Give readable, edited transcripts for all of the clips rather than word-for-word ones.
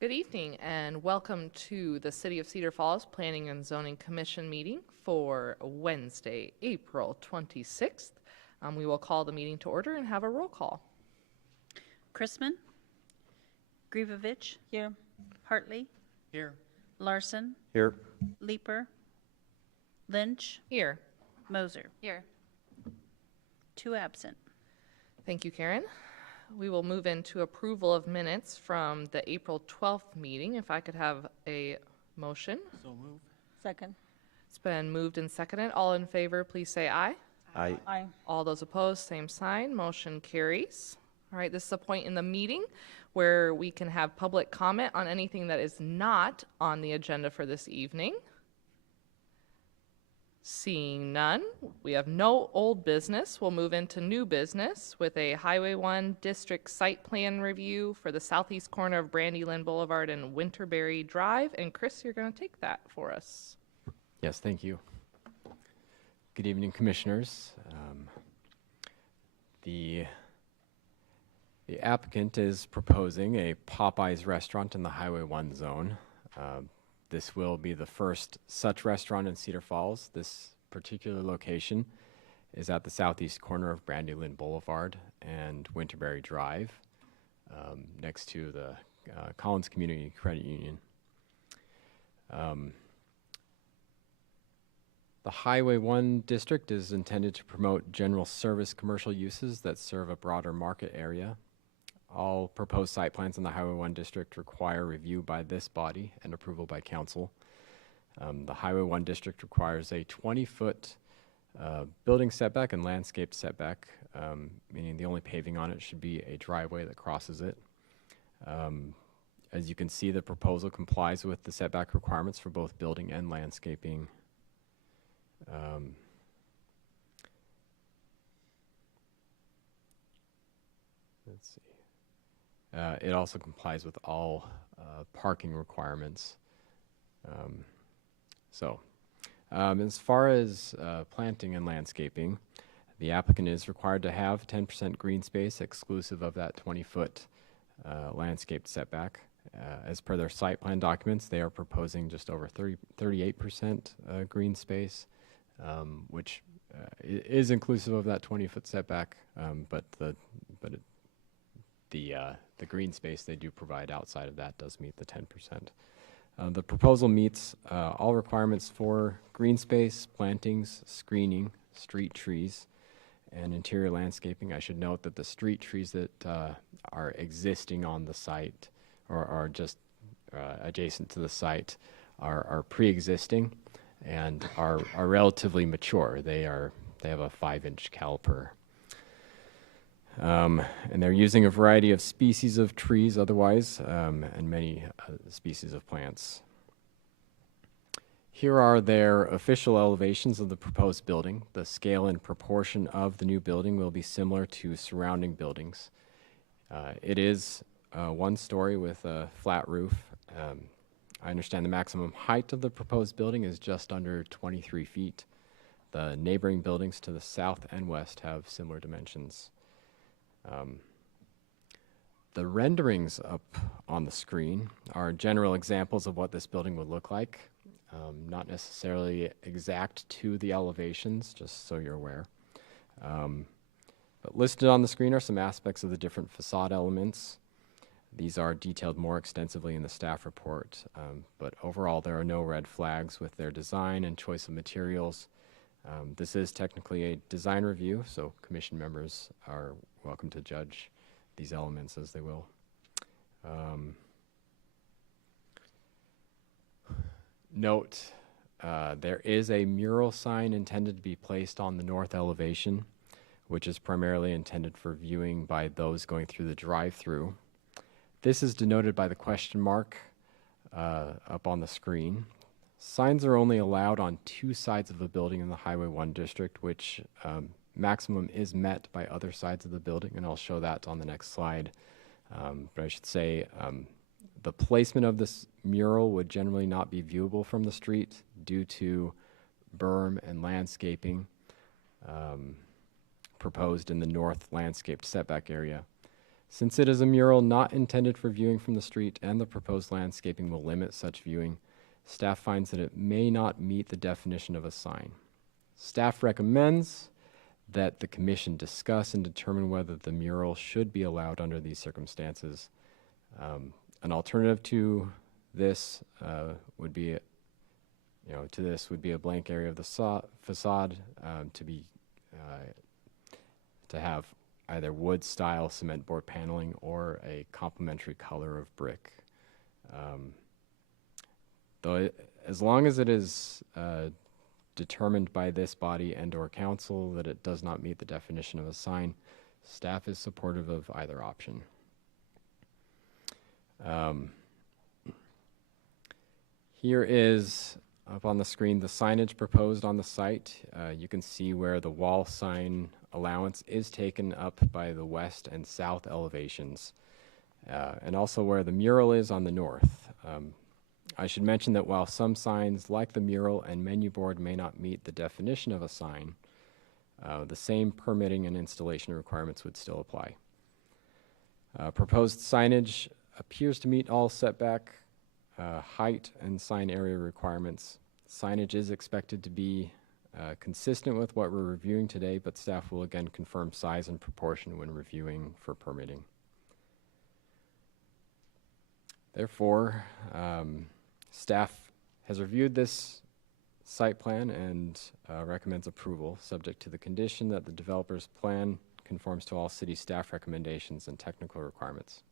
Good evening and welcome to the City of Cedar Falls Planning and Zoning Commission meeting for Wednesday, April 26th. We will call the meeting to order and have a roll call. Chrisman? Grivovich? Here. Hartley? Here. Larson? Here. Leeper? Lynch? Here. Moser? Here. 2 absent. Thank you, Karen. We will move into approval of minutes from the April 12th meeting. If I could have a motion. So move. Second. It's been moved and seconded. All in favor, please say aye. Aye. Aye. All those opposed, same sign. Motion carries. All right, this is a point in the meeting where we can have public comment on anything that is not on the agenda for this evening. Seeing none, we have no old business. We'll move into new business with a Highway 1 District Site Plan Review for the southeast corner of Brandy Lynn Boulevard and Winterberry Drive. And Chris, you're going to take that for us. Yes, thank you. Good evening, Commissioners. The applicant is proposing a Popeyes restaurant in the Highway 1 zone. This will be the first such restaurant in Cedar Falls. This particular location is at the southeast corner of Brandy Lynn Boulevard and Winterberry Drive, next to the Collins Community Credit Union. The Highway 1 district is intended to promote general service commercial uses that serve a broader market area. All proposed site plans in the Highway 1 district require review by this body and approval by council. The Highway 1 district requires a 20-foot building setback and landscape setback, meaning the only paving on it should be a driveway that crosses it. As you can see, the proposal complies with the setback requirements for both building and landscaping. Let's see. It also complies with all parking requirements. As far as planting and landscaping, the applicant is required to have 10% green space exclusive of that 20-foot landscaped setback. As per their site plan documents, they are proposing just over 38% green space, which is inclusive of that 20-foot setback, but the green space they do provide outside of that does meet the 10%. The proposal meets all requirements for green space, plantings, screening, street trees, and interior landscaping. I should note that the street trees that are existing on the site or are just adjacent to the site are pre-existing and are relatively mature. They have a 5-inch caliper. And they're using a variety of species of trees otherwise, and many species of plants. Here are their official elevations of the proposed building. The scale and proportion of the new building will be similar to surrounding buildings. It is 1 story with a flat roof. I understand the maximum height of the proposed building is just under 23 feet. The neighboring buildings to the south and west have similar dimensions. The renderings up on the screen are general examples of what this building would look like, not necessarily exact to the elevations, just so you're aware. But listed on the screen are some aspects of the different facade elements. These are detailed more extensively in the staff report, but overall there are no red flags with their design and choice of materials. This is technically a design review, so commission members are welcome to judge these elements as they will. Note, there is a mural sign intended to be placed on the north elevation, which is primarily intended for viewing by those going through the drive-through. This is denoted by the question mark up on the screen. Signs are only allowed on 2 sides of the building in the Highway 1 district, which maximum is met by other sides of the building, and I'll show that on the next slide. But I should say the placement of this mural would generally not be viewable from the street due to berm and landscaping proposed in the north landscaped setback area. Since it is a mural not intended for viewing from the street and the proposed landscaping will limit such viewing, staff finds that it may not meet the definition of a sign. Staff recommends that the commission discuss and determine whether the mural should be allowed under these circumstances. An alternative to this would be, would be a blank area of the facade to have either wood-style cement board paneling or a complementary color of brick. As long as it is determined by this body and/or council that it does not meet the definition of a sign, staff is supportive of either option. Here is, up on the screen, the signage proposed on the site. You can see where the wall sign allowance is taken up by the west and south elevations, and also where the mural is on the north. I should mention that while some signs, like the mural and menu board, may not meet the definition of a sign, the same permitting and installation requirements would still apply. Proposed signage appears to meet all setback, height, and sign area requirements. Signage is expected to be consistent with what we're reviewing today, but staff will again confirm size and proportion when reviewing for permitting. Therefore, staff has reviewed this site plan and recommends approval, subject to the condition that the developer's plan conforms to all city staff recommendations and technical requirements.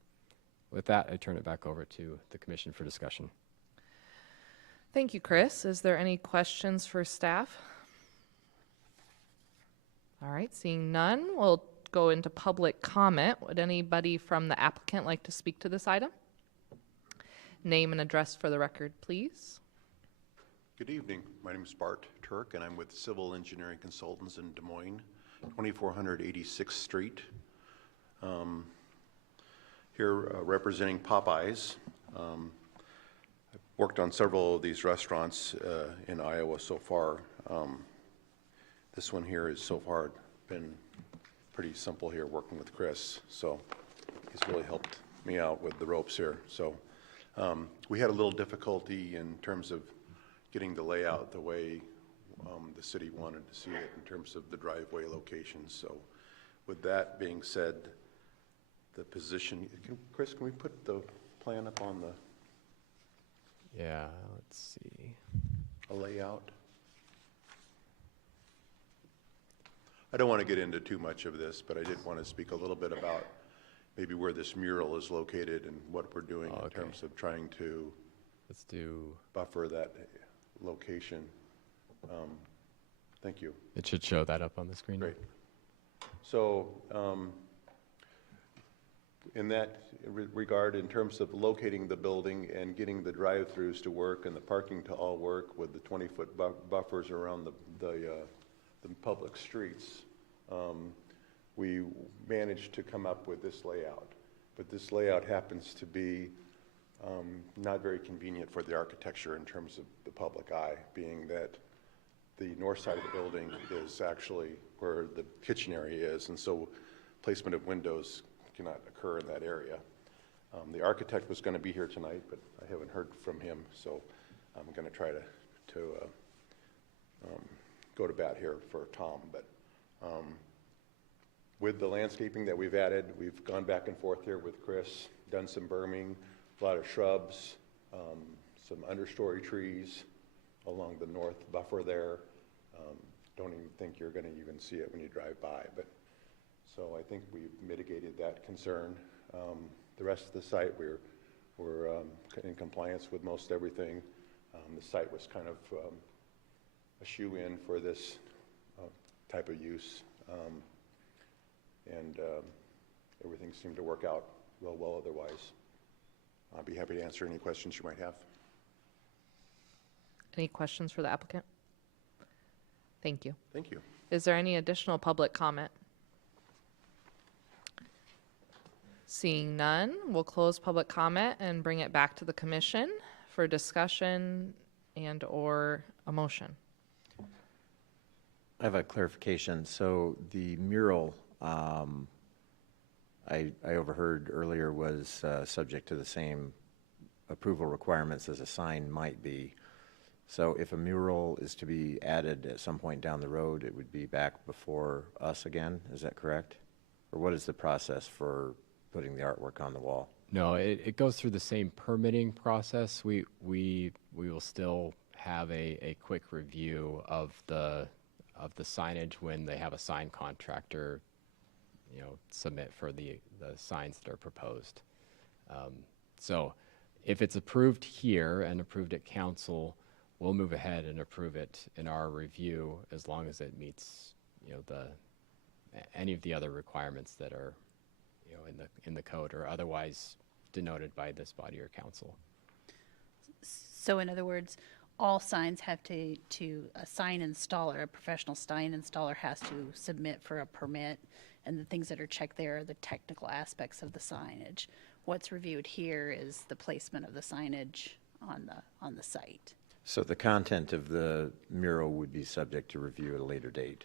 With that, I turn it back over to the commission for discussion. Thank you, Chris. Is there any questions for staff? All right, seeing none, we'll go into public comment. Would anybody from the applicant like to speak to this item? Name and address for the record, please. Good evening. My name is Bart Turk, and I'm with Civil Engineering Consultants in Des Moines, 2486th Street. Here representing Popeyes. I've worked on several of these restaurants in Iowa so far. This one here has so far been pretty simple here working with Chris, so he's really helped me out with the ropes here. So we had a little difficulty in terms of getting the layout the way the city wanted to see it in terms of the driveway locations. So with that being said, the position, Chris, can we put the plan up on the let's see. a layout? I don't want to get into too much of this, but I did want to speak a little bit about maybe where this mural is located and what we're doing in terms of trying to buffer that location. Thank you. It should show that up on the screen. Great. So in that regard, in terms of locating the building and getting the drive-throughs to work and the parking to all work with the 20-foot buffers around the public streets, we managed to come up with this layout. But this layout happens to be not very convenient for the architecture in terms of the public eye, being that the north side of the building is actually where the kitchen area is, and so placement of windows cannot occur in that area. The architect was going to be here tonight, but I haven't heard from him, so I'm going to try to go to bat here for Tom. But with the landscaping that we've added, we've gone back and forth here with Chris, done some berming, a lot of shrubs, some understory trees along the north buffer there. Don't even think you're going to even see it when you drive by, but so I think we've mitigated that concern. The rest of the site, we're in compliance with most everything. The site was kind of a shoe-in for this type of use, and everything seemed to work out real well otherwise. I'll be happy to answer any questions you might have. Any questions for the applicant? Thank you. Thank you. Is there any additional public comment? Seeing none, we'll close public comment and bring it back to the commission for discussion and or a motion. I have a clarification. So the mural, I overheard earlier was subject to the same approval requirements as a sign might be. So if a mural is to be added at some point down the road, it would be back before us again, is that correct? Or what is the process for putting the artwork on the wall? No, it goes through the same permitting process. We will still have a quick review of the signage when they have a sign contractor, submit for the signs that are proposed. So if it's approved here and approved at council, we'll move ahead and approve it in our review as long as it meets, any of the other requirements that are, in the code or otherwise denoted by this body or council. So in other words, all signs have a sign installer, a professional sign installer has to submit for a permit, and the things that are checked there are the technical aspects of the signage. What's reviewed here is the placement of the signage on the site. So the content of the mural would be subject to review at a later date?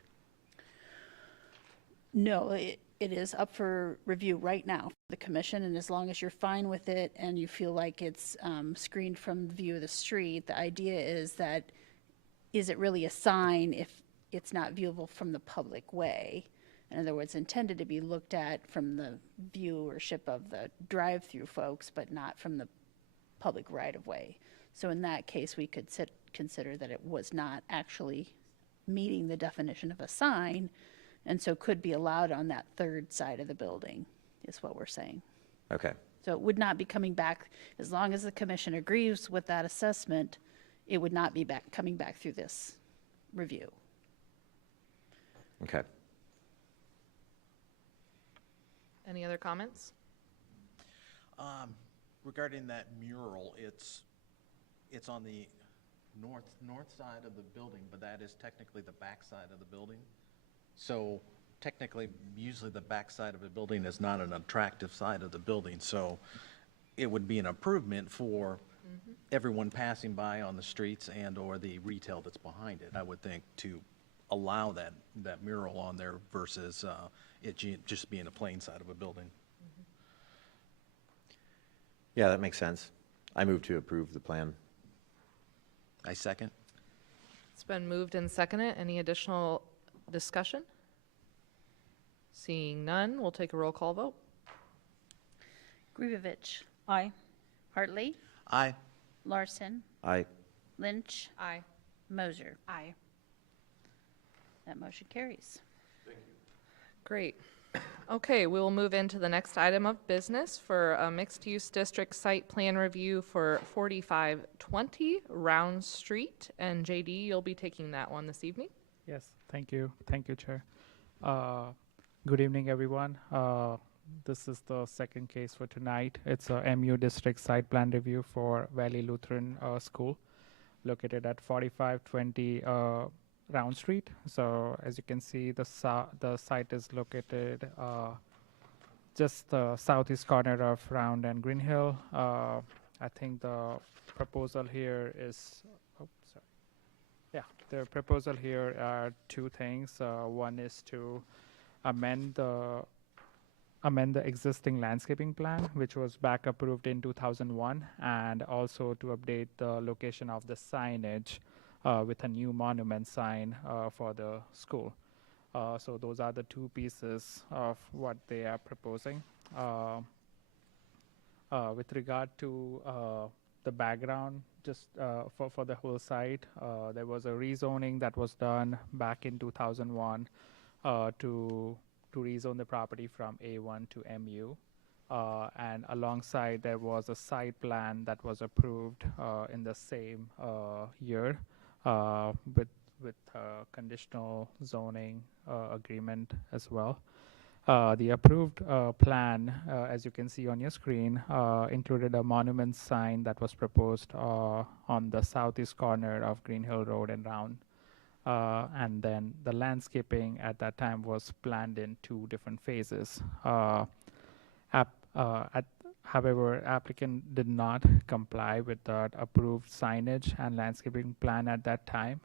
No, it is up for review right now for the commission, and as long as you're fine with it and you feel like it's screened from the view of the street, the idea is that, is it really a sign if it's not viewable from the public way? In other words, intended to be looked at from the viewership of the drive-through folks, but not from the public right-of-way. So in that case, we could consider that it was not actually meeting the definition of a sign, and so could be allowed on that third side of the building, is what we're saying. Okay. So it would not be coming back, as long as the commission agrees with that assessment, it would not be coming back through this review. Okay. Any other comments? Regarding that mural, it's on the north side of the building, but that is technically the back side of the building. So technically, usually the back side of a building is not an attractive side of the building. So it would be an improvement for everyone passing by on the streets and or the retail that's behind it, I would think, to allow that mural on there versus it just being a plain side of a building. Yeah, that makes sense. I move to approve the plan. I second. It's been moved and seconded. Any additional discussion? Seeing none, we'll take a roll call vote. Grivovich. Aye. Hartley. Aye. Larson. Aye. Lynch. Aye. Moser. Aye. That motion carries. Great. Okay, we will move into the next item of business for a mixed-use district site plan review for 4520 Round Street. And JD, you'll be taking that one this evening. Yes, thank you. Thank you, Chair. Good evening, everyone. This is the second case for tonight. It's a MU district site plan review for Valley Lutheran School located at 4520 Round Street. So as you can see, the site is located just the southeast corner of Round and Green Hill. I think the proposal here is, the proposal here are two things. One is to amend the existing landscaping plan, which was back approved in 2001, and also to update the location of the signage with a new monument sign for the school. So those are the two pieces of what they are proposing. With regard to the background, just for the whole site, there was a rezoning that was done back in 2001 to rezone the property from A1 to MU. And alongside, there was a site plan that was approved in the same year with conditional zoning agreement as well. The approved plan, as you can see on your screen, included a monument sign that was proposed on the southeast corner of Green Hill Road and Round. And then the landscaping at that time was planned in two different phases. However, applicant did not comply with the approved signage and landscaping plan at that time,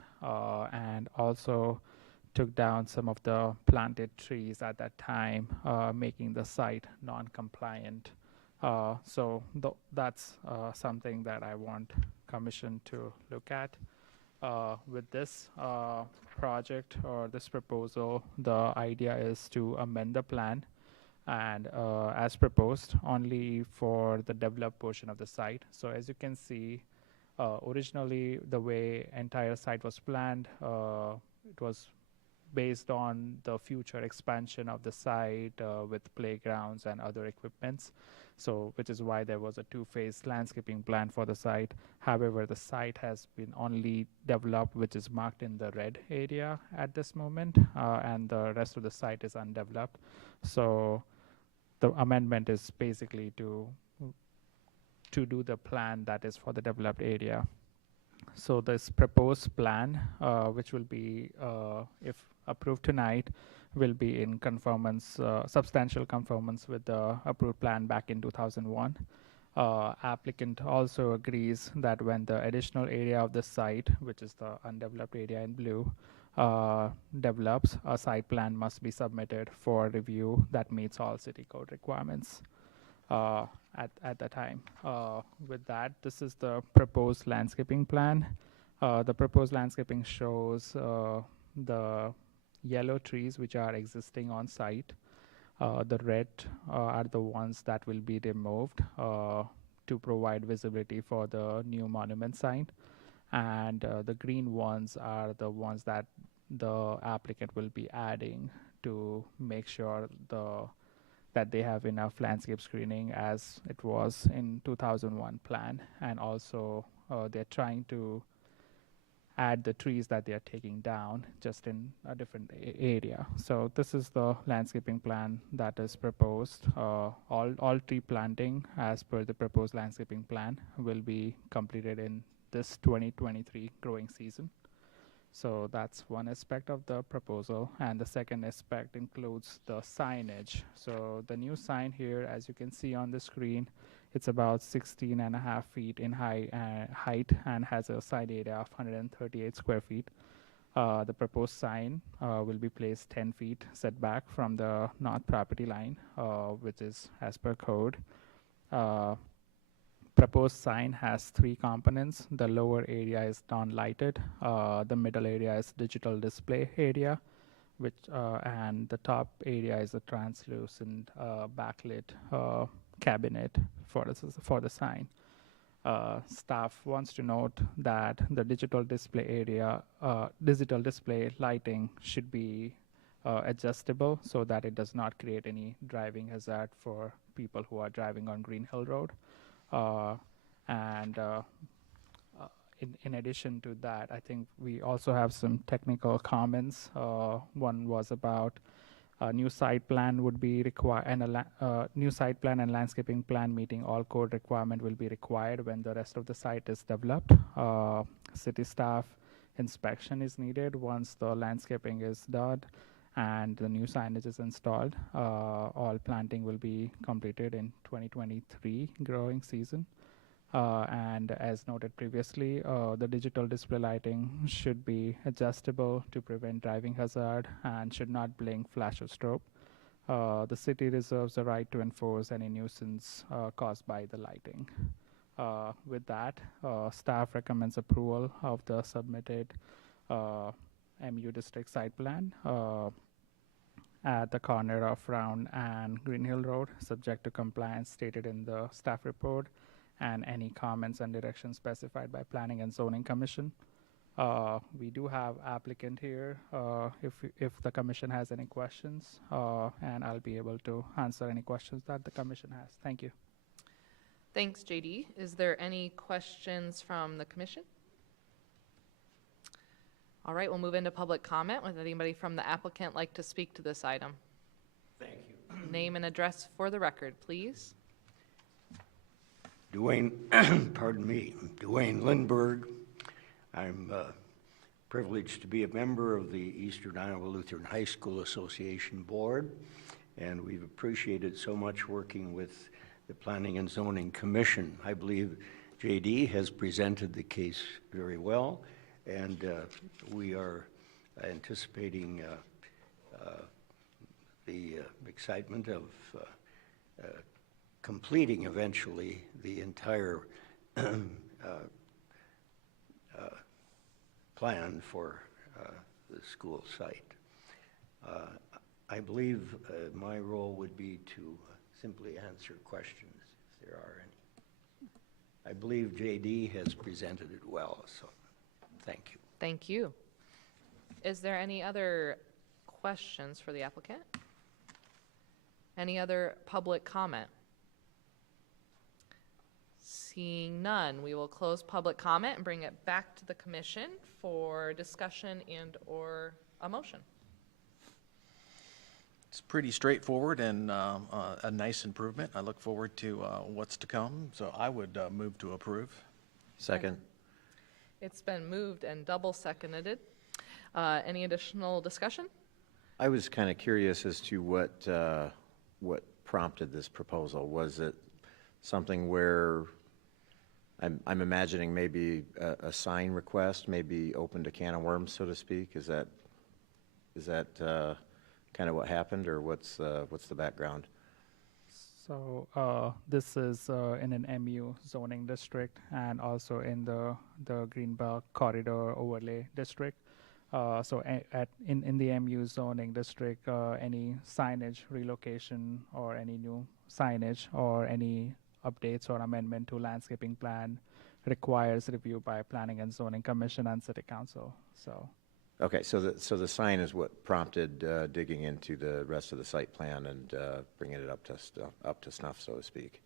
and also took down some of the planted trees at that time, making the site non-compliant. So that's something that I want Commission to look at. With this project or this proposal, the idea is to amend the plan and as proposed only for the developed portion of the site. So as you can see, originally the way entire site was planned, it was based on the future expansion of the site with playgrounds and other equipments. So, which is why there was a two-phase landscaping plan for the site. However, the site has been only developed, which is marked in the red area at this moment, and the rest of the site is undeveloped. So, the amendment is basically to do the plan that is for the developed area. So this proposed plan, which will be, if approved tonight, will be in conformance, substantial conformance with the approved plan back in 2001. Applicant also agrees that when the additional area of the site, which is the undeveloped area in blue, develops, a site plan must be submitted for review that meets all city code requirements at the time. With that, this is the proposed landscaping plan. The proposed landscaping shows the yellow trees which are existing on site. The red are the ones that will be removed to provide visibility for the new monument sign. And the green ones are the ones that the applicant will be adding to make sure that they have enough landscape screening as it was in 2001 plan. And also they're trying to add the trees that they are taking down just in a different area. So this is the landscaping plan that is proposed. All tree planting as per the proposed landscaping plan will be completed in this 2023 growing season. So that's one aspect of the proposal. And the second aspect includes the signage. So the new sign here, as you can see on the screen, it's about 16.5 feet in height and has a side area of 138 square feet. The proposed sign will be placed 10 feet setback from the north property line, which is as per code. Proposed sign has 3 components. The lower area is non-lighted. The middle area is digital display area, and the top area is a translucent backlit cabinet for the sign. Staff wants to note that the digital display lighting should be adjustable so that it does not create any driving hazard for people who are driving on Green Hill Road. In addition to that, I think we also have some technical comments. One was about a new site plan would be required, and a new site plan and landscaping plan meeting all code requirement will be required when the rest of the site is developed. City staff inspection is needed once the landscaping is done and the new signage is installed. All planting will be completed in 2023 growing season. And as noted previously, the digital display lighting should be adjustable to prevent driving hazard and should not blink, flash, or strobe. The city reserves the right to enforce any nuisance caused by the lighting. With that, staff recommends approval of the submitted MU district site plan at the corner of Round and Green Hill Road, subject to compliance stated in the staff report and any comments and directions specified by Planning and Zoning Commission. We do have applicant here if the commission has any questions, and I'll be able to answer any questions that the commission has. Thank you. Thanks, JD. Is there any questions from the commission? All right, we'll move into public comment. Would anybody from the applicant like to speak to this item? Thank you. Name and address for the record, please. Dwayne, pardon me, Dwayne Lindberg. I'm privileged to be a member of the Eastern Iowa Lutheran High School Association Board, and we've appreciated so much working with the Planning and Zoning Commission. I believe JD has presented the case very well, and we are anticipating the excitement of completing eventually the entire plan for the school site. I believe my role would be to simply answer questions if there are any. I believe JD has presented it well, so thank you. Thank you. Is there any other questions for the applicant? Any other public comment? Seeing none, we will close public comment and bring it back to the commission for discussion and/or a motion. It's pretty straightforward and a nice improvement. I look forward to what's to come, so I would move to approve. Second. It's been moved and double seconded. Any additional discussion? I was kind of curious as to what prompted this proposal. Was it something where I'm imagining maybe a sign request, maybe opened a can of worms, so to speak? Is that kind of what happened, or what's the background? So this is in an MU zoning district and also in the Greenbelt Corridor Overlay District. So in the MU zoning district, any signage relocation or any new signage or any updates or amendment to landscaping plan requires review by Planning and Zoning Commission and City Council. So. Okay, so the sign is what prompted digging into the rest of the site plan and bringing it up to snuff, so to speak.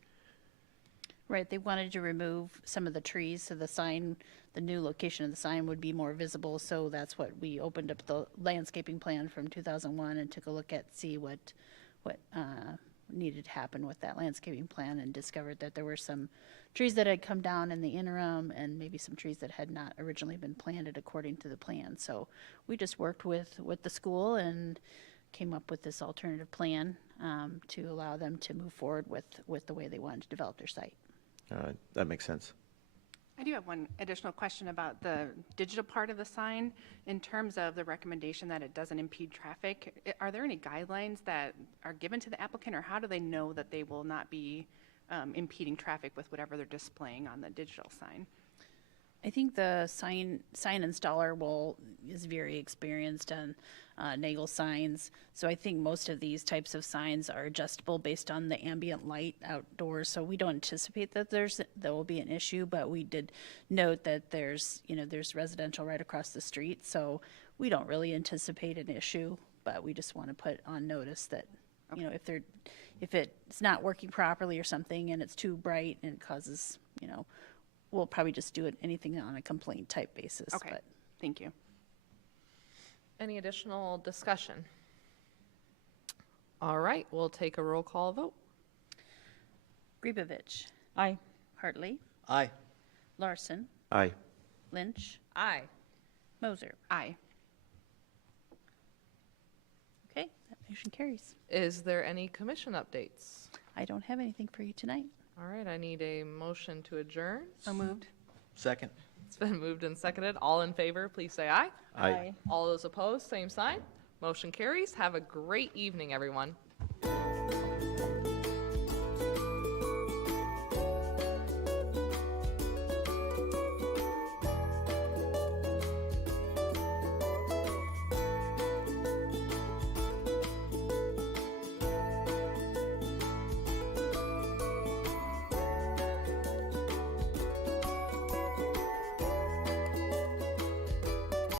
Right, they wanted to remove some of the trees, so the sign, the new location of the sign would be more visible, so that's what we opened up the landscaping plan from 2001 and took a look at, see what needed to happen with that landscaping plan, and discovered that there were some trees that had come down in the interim and maybe some trees that had not originally been planted according to the plan. So we just worked with the school and came up with this alternative plan to allow them to move forward with the way they wanted to develop their site. That makes sense. I do have one additional question about the digital part of the sign. In terms of the recommendation that it doesn't impede traffic, are there any guidelines that are given to the applicant, or how do they know that they will not be impeding traffic with whatever they're displaying on the digital sign? I think the sign installer is very experienced on Nagel signs, so I think most of these types of signs are adjustable based on the ambient light outdoors. So we don't anticipate that there will be an issue, but we did note that there's residential right across the street, so we don't really anticipate an issue. But we just want to put on notice that if it's not working properly or something and it's too bright and it causes we'll probably just do anything on a complaint type basis. Okay, but. Thank you. Any additional discussion? All right, we'll take a roll call vote. Gribovich. Aye. Hartley. Aye. Larson. Aye. Lynch. Aye. Moser. Aye. Okay, that motion carries. Is there any commission updates? I don't have anything for you tonight. All right, I need a motion to adjourn. So moved. Second. It's been moved and seconded. All in favor, please say aye. Aye. All those opposed, same sign. Motion carries. Have a great evening, everyone.